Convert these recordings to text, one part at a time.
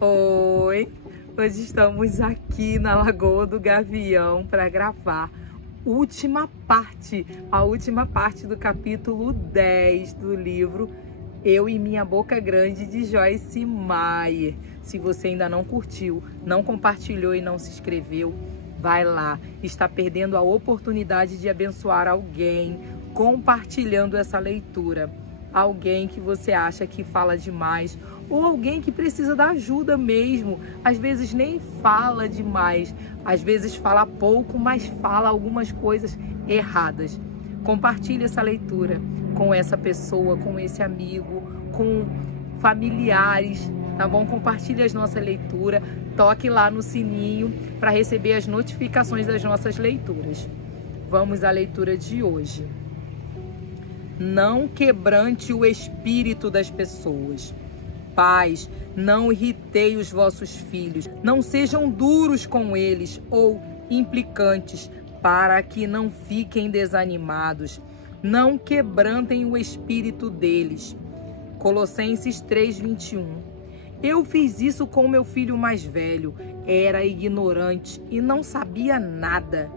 Oi, hoje estamos aqui na Lagoa do Gavião para gravar a última parte do capítulo 10 do livro Eu e Minha Boca Grande, de Joyce Meyer. Se você ainda não curtiu, não compartilhou e não se inscreveu, vai lá. Está perdendo a oportunidade de abençoar alguém compartilhando essa leitura. Alguém que você acha que fala demais ou alguém que precisa da ajuda mesmo. Às vezes nem fala demais, às vezes fala pouco, mas fala algumas coisas erradas. Compartilhe essa leitura com essa pessoa, com esse amigo, com familiares, tá bom? Compartilhe a nossa leitura, toque lá no sininho para receber as notificações das nossas leituras. Vamos à leitura de hoje. Não quebrante o espírito das pessoas. Pais, não irritei os vossos filhos. Não sejam duros com eles ou implicantes, para que não fiquem desanimados. Não quebrantem o espírito deles. Colossenses 3:21. Eu fiz isso com meu filho mais velho. Era ignorante e não sabia nada.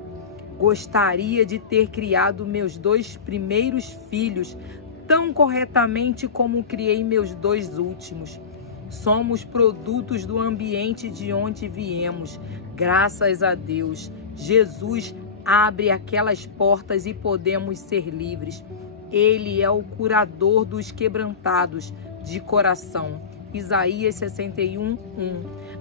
Gostaria de ter criado meus 2 primeiros filhos tão corretamente como criei meus 2 últimos. Somos produtos do ambiente de onde viemos. Graças a Deus, Jesus abre aquelas portas e podemos ser livres. Ele é o curador dos quebrantados de coração. Isaías 61:1.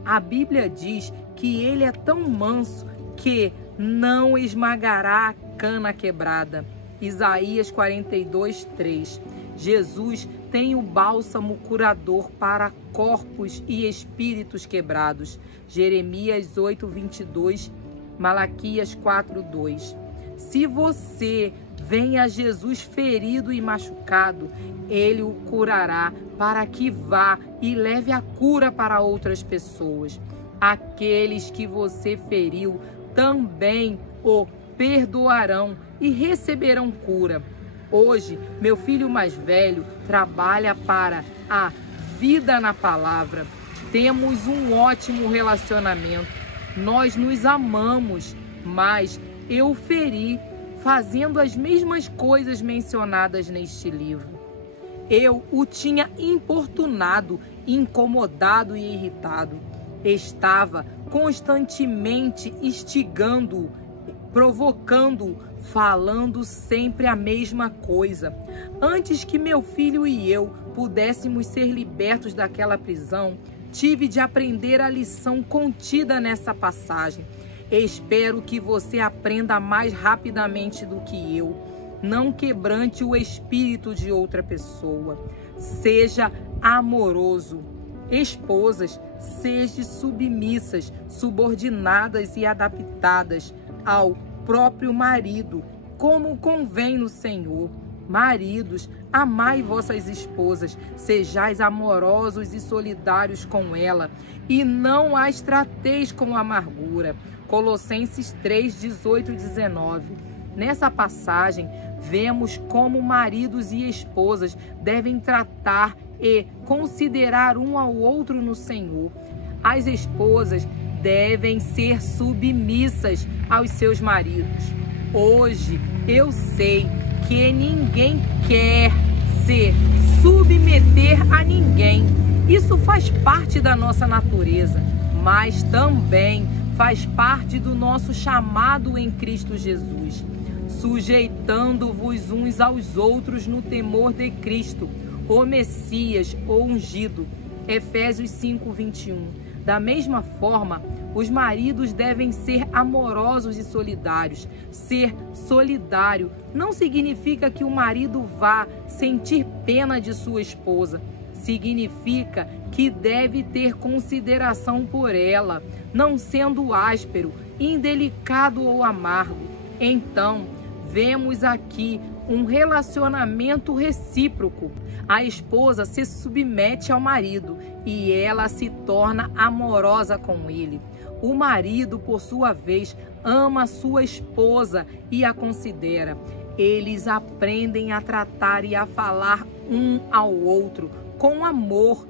A Bíblia diz que ele é tão manso que não esmagará a cana quebrada. Isaías 42:3. Jesus tem o bálsamo curador para corpos e espíritos quebrados. Jeremias 8:22, Malaquias 4:2. Se você vem a Jesus ferido e machucado, ele o curará para que vá e leve a cura para outras pessoas. Aqueles que você feriu também o perdoarão e receberão cura. Hoje, meu filho mais velho trabalha para a Vida na Palavra. Temos um ótimo relacionamento. Nós nos amamos, mas eu o feri fazendo as mesmas coisas mencionadas neste livro. Eu o tinha importunado, incomodado e irritado. Estava constantemente instigando-o, provocando-o, falando sempre a mesma coisa. Antes que meu filho e eu pudéssemos ser libertos daquela prisão, tive de aprender a lição contida nessa passagem. Espero que você aprenda mais rapidamente do que eu. Não quebrante o espírito de outra pessoa. Seja amoroso. Esposas, sejam submissas, subordinadas e adaptadas ao próprio marido, como convém no Senhor. Maridos, amai vossas esposas, sejais amorosos e solidários com ela, e não as trateis com amargura. Colossenses 3:18-19. Nessa passagem, vemos como maridos e esposas devem tratar e considerar um ao outro no Senhor. As esposas devem ser submissas aos seus maridos. Hoje eu sei que ninguém quer se submeter a ninguém. Isso faz parte da nossa natureza, mas também faz parte do nosso chamado em Cristo Jesus. Sujeitando-vos uns aos outros no temor de Cristo, o Messias, o ungido. Efésios 5:21. Da mesma forma, os maridos devem ser amorosos e solidários. Ser solidário não significa que o marido vá sentir pena de sua esposa. Significa que deve ter consideração por ela, não sendo áspero, indelicado ou amargo. Então, vemos aqui um relacionamento recíproco. A esposa se submete ao marido e ela se torna amorosa com ele. O marido, por sua vez, ama sua esposa e a considera. Eles aprendem a tratar e a falar um ao outro com amor,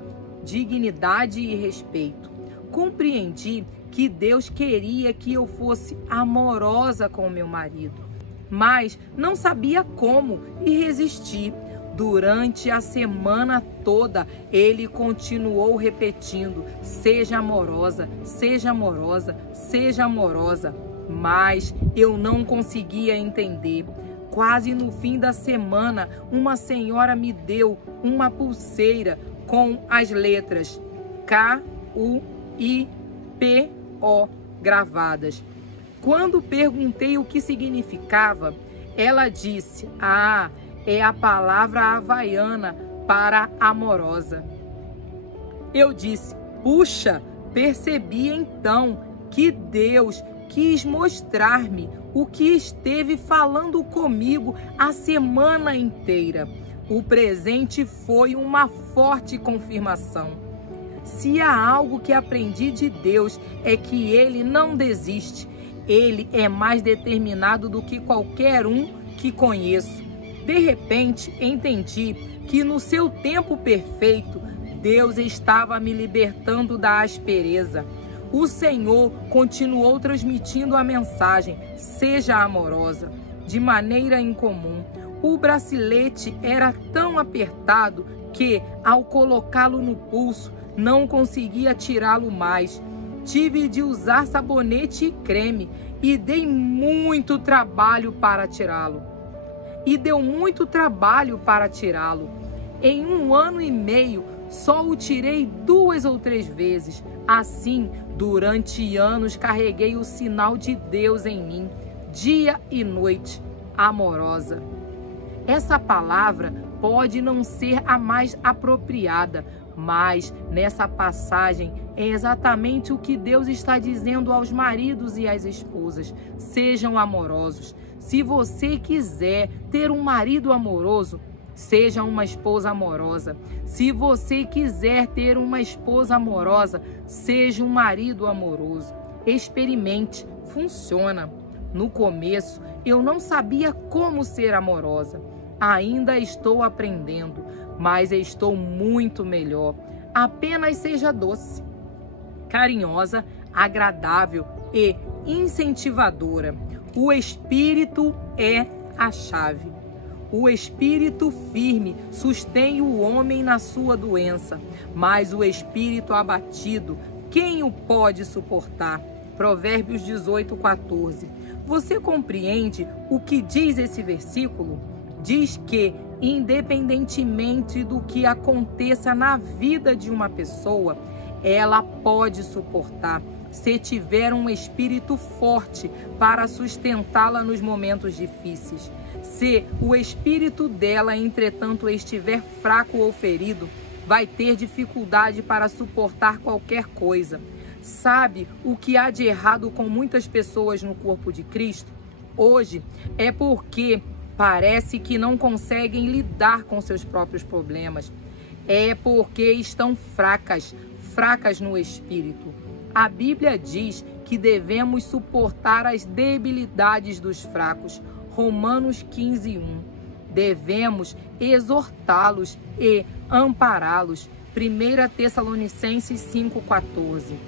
dignidade e respeito. Compreendi que Deus queria que eu fosse amorosa com meu marido, mas não sabia como e resisti. Durante a semana toda, ele continuou repetindo: seja amorosa, seja amorosa, seja amorosa. Mas eu não conseguia entender. Quase no fim da semana, uma senhora me deu uma pulseira com as letras K-U-I-P-O gravadas. Quando perguntei o que significava, ela disse: "Ah, é a palavra havaiana para amorosa." Eu disse: "Puxa, percebi então que Deus quis mostrar-me o que esteve falando comigo a semana inteira." O presente foi uma forte confirmação. Se há algo que aprendi de Deus é que Ele não desiste. Ele é mais determinado do que qualquer um que conheço. De repente, entendi que no seu tempo perfeito, Deus estava me libertando da aspereza. O Senhor continuou transmitindo a mensagem: seja amorosa, de maneira incomum. O bracelete era tão apertado que, ao colocá-lo no pulso, não conseguia tirá-lo mais. Tive de usar sabonete e creme e dei muito trabalho para tirá-lo. Em 1 ano e meio, só o tirei 2 ou 3 vezes. Assim, durante anos, carreguei o sinal de Deus em mim, dia e noite, amorosa. Essa palavra pode não ser a mais apropriada, mas nessa passagem é exatamente o que Deus está dizendo aos maridos e às esposas: sejam amorosos. Se você quiser ter um marido amoroso, seja uma esposa amorosa. Se você quiser ter uma esposa amorosa, seja um marido amoroso. Experimente, funciona. No começo, eu não sabia como ser amorosa. Ainda estou aprendendo, mas estou muito melhor. Apenas seja doce, carinhosa, agradável e incentivadora. O Espírito é a chave. O espírito firme sustém o homem na sua doença, mas o espírito abatido, quem o pode suportar? Provérbios 18:14. Você compreende o que diz esse versículo? Diz que, independentemente do que aconteça na vida de uma pessoa, ela pode suportar, se tiver um espírito forte para sustentá-la nos momentos difíceis. Se o espírito dela, entretanto, estiver fraco ou ferido, vai ter dificuldade para suportar qualquer coisa. Sabe o que há de errado com muitas pessoas no corpo de Cristo? Hoje é porque parece que não conseguem lidar com seus próprios problemas. É porque estão fracas no espírito. A Bíblia diz que devemos suportar as debilidades dos fracos. Romanos 15:1. Devemos exortá-los e ampará-los. 1 Tessalonicenses 5:14.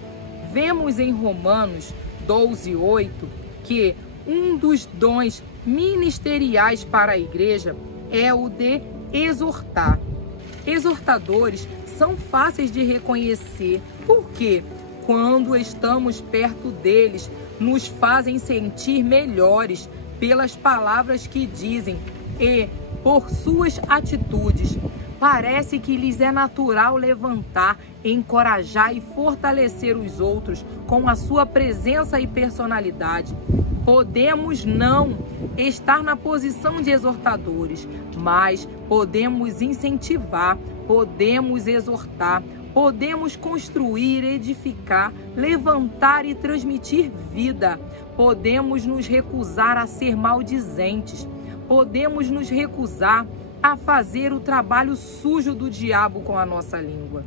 Vemos em Romanos 12:8 que um dos dons ministeriais para a igreja é o de exortar. Exortadores são fáceis de reconhecer, porque quando estamos perto deles, nos fazem sentir melhores pelas palavras que dizem e por suas atitudes. Parece que lhes é natural levantar, encorajar e fortalecer os outros com a sua presença e personalidade. Podemos não estar na posição de exortadores, mas podemos incentivar, podemos exortar, podemos construir, edificar, levantar e transmitir vida. Podemos nos recusar a ser maldizentes. Podemos nos recusar a fazer o trabalho sujo do diabo com a nossa língua.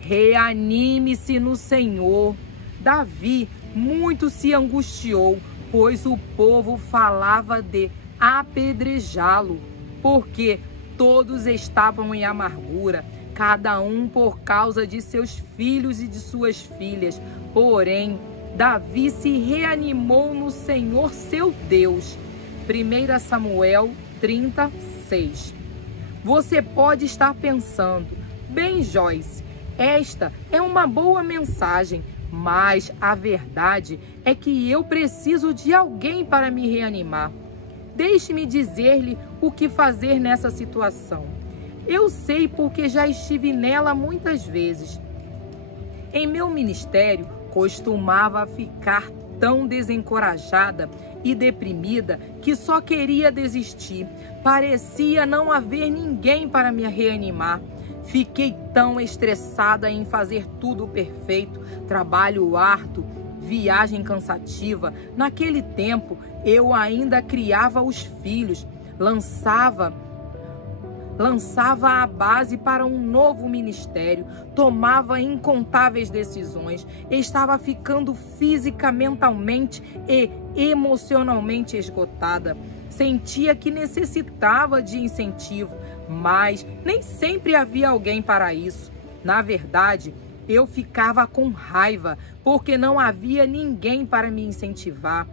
Reanime-se no Senhor. Davi muito se angustiou, pois o povo falava de apedrejá-lo, porque todos estavam em amargura. cada um por causa de seus filhos e de suas filhas. Porém, Davi se reanimou no Senhor seu Deus. 1 Samuel 36. Você pode estar pensando, bem, Joyce, esta é uma boa mensagem, mas a verdade é que eu preciso de alguém para me reanimar. Deixe-me dizer-lhe o que fazer nessa situação. Eu sei porque já estive nela muitas vezes. Em meu ministério, costumava ficar tão desencorajada e deprimida que só queria desistir. Parecia não haver ninguém para me reanimar. Fiquei tão estressada em fazer tudo perfeito, trabalho árduo, viagem cansativa. Naquele tempo, eu ainda criava os filhos, lançava a base para um novo ministério, tomava incontáveis decisões, estava ficando física, mentalmente e emocionalmente esgotada. Sentia que necessitava de incentivo, mas nem sempre havia alguém para isso. Na verdade, eu ficava com raiva porque não havia ninguém para me incentivar.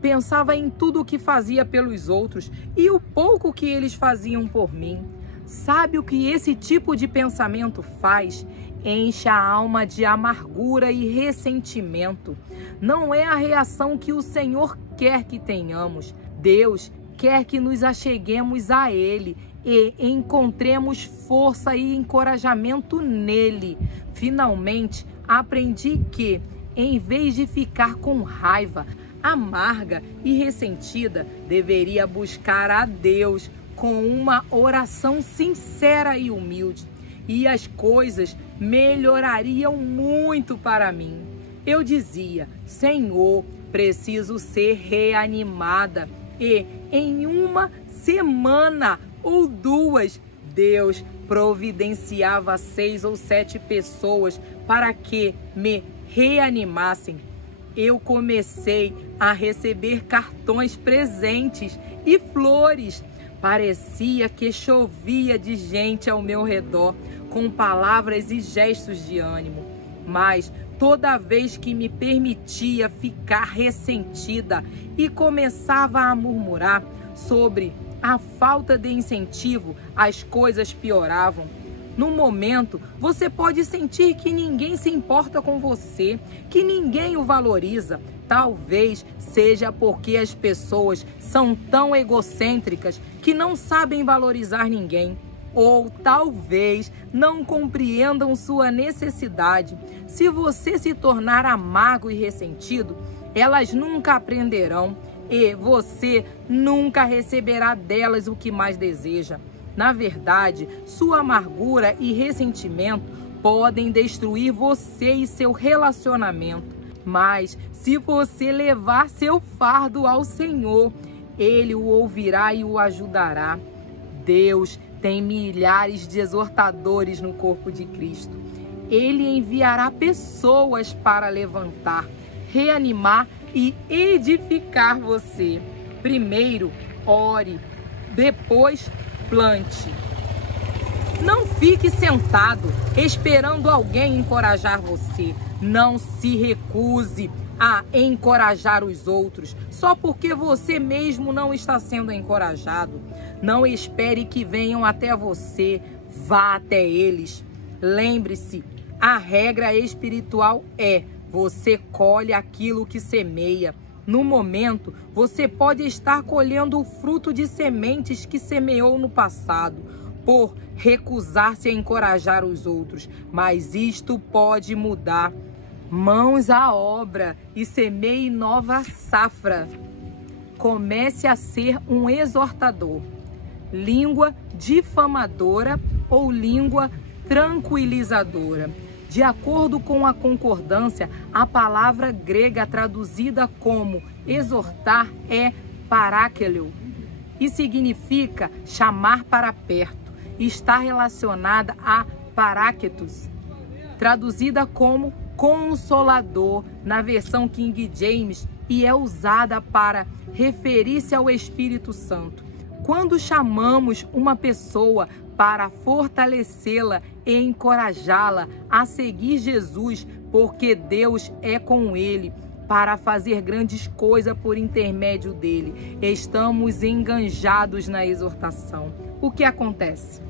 Pensava em tudo o que fazia pelos outros e o pouco que eles faziam por mim. Sabe o que esse tipo de pensamento faz? Enche a alma de amargura e ressentimento. Não é a reação que o Senhor quer que tenhamos. Deus quer que nos acheguemos a Ele e encontremos força e encorajamento nele. Finalmente, aprendi que, em vez de ficar com raiva, amarga e ressentida, deveria buscar a Deus com uma oração sincera e humilde, e as coisas melhorariam muito para mim. Eu dizia: Senhor, preciso ser reanimada. E em uma semana ou duas, Deus providenciava 6 ou 7 pessoas para que me reanimassem. Eu comecei a receber cartões, presentes e flores. Parecia que chovia de gente ao meu redor, com palavras e gestos de ânimo. Mas toda vez que me permitia ficar ressentida e começava a murmurar sobre a falta de incentivo, as coisas pioravam. No momento, você pode sentir que ninguém se importa com você, que ninguém o valoriza. Talvez seja porque as pessoas são tão egocêntricas que não sabem valorizar ninguém. Ou talvez não compreendam sua necessidade. Se você se tornar amargo e ressentido, elas nunca aprenderão e você nunca receberá delas o que mais deseja. Na verdade, sua amargura e ressentimento podem destruir você e seu relacionamento. Mas se você levar seu fardo ao Senhor, Ele o ouvirá e o ajudará. Deus tem milhares de exortadores no corpo de Cristo. Ele enviará pessoas para levantar, reanimar e edificar você. Primeiro, ore, depois plante. Não fique sentado esperando alguém encorajar você. Não se recuse a encorajar os outros só porque você mesmo não está sendo encorajado. Não espere que venham até você, vá até eles. Lembre-se, a regra espiritual é: você colhe aquilo que semeia. No momento, você pode estar colhendo o fruto de sementes que semeou no passado, por recusar-se a encorajar os outros. Mas isto pode mudar. Mãos à obra e semeie nova safra. Comece a ser um exortador. Língua difamadora ou língua tranquilizadora. De acordo com a concordância, a palavra grega traduzida como exortar é parákeleo e significa chamar para perto. Está relacionada a paráketos, traduzida como consolador na versão King James, e é usada para referir-se ao Espírito Santo. Quando chamamos uma pessoa para fortalecê-la e encorajá-la a seguir Jesus, porque Deus é com ele, para fazer grandes coisas por intermédio dele, estamos enganjados na exortação. O que acontece?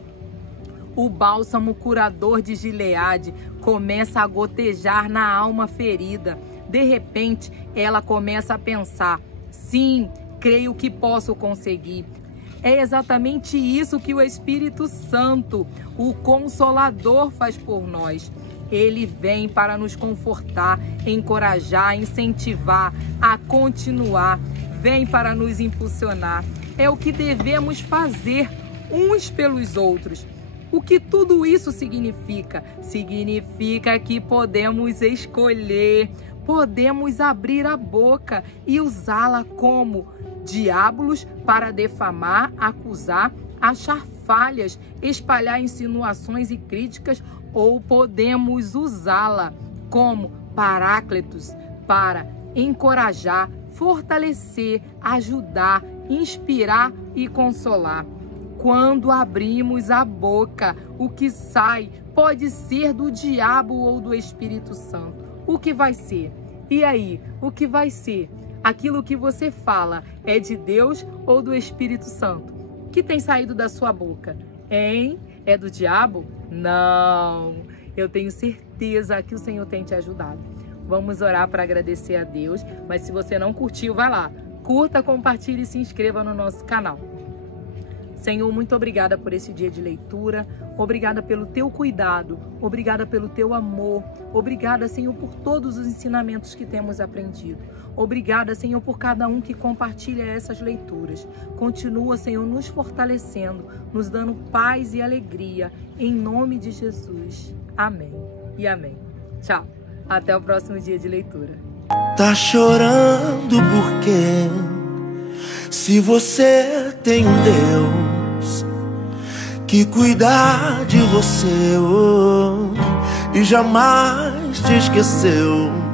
O bálsamo curador de Gileade começa a gotejar na alma ferida. De repente, ela começa a pensar: sim, creio que posso conseguir. É exatamente isso que o Espírito Santo, o Consolador, faz por nós. Ele vem para nos confortar, encorajar, incentivar a continuar. Vem para nos impulsionar. É o que devemos fazer uns pelos outros. O que tudo isso significa? Significa que podemos escolher, podemos abrir a boca e usá-la como diabolos para defamar, acusar, achar falhas, espalhar insinuações e críticas, ou podemos usá-la como paráclitos para encorajar, fortalecer, ajudar, inspirar e consolar. Quando abrimos a boca, o que sai pode ser do diabo ou do Espírito Santo. O que vai ser? E aí, o que vai ser? Aquilo que você fala é de Deus ou do Espírito Santo? O que tem saído da sua boca? Hein? É do diabo? Não! Eu tenho certeza que o Senhor tem te ajudado. Vamos orar para agradecer a Deus, mas se você não curtiu, vai lá. Curta, compartilhe e se inscreva no nosso canal. Senhor, muito obrigada por esse dia de leitura, obrigada pelo teu cuidado, obrigada pelo teu amor, obrigada, Senhor, por todos os ensinamentos que temos aprendido. Obrigada, Senhor, por cada um que compartilha essas leituras. Continua, Senhor, nos fortalecendo, nos dando paz e alegria, em nome de Jesus. Amém e amém. Tchau. Até o próximo dia de leitura. Tá chorando por quê? Se você tem um Deus que cuida de você, oh, e jamais te esqueceu.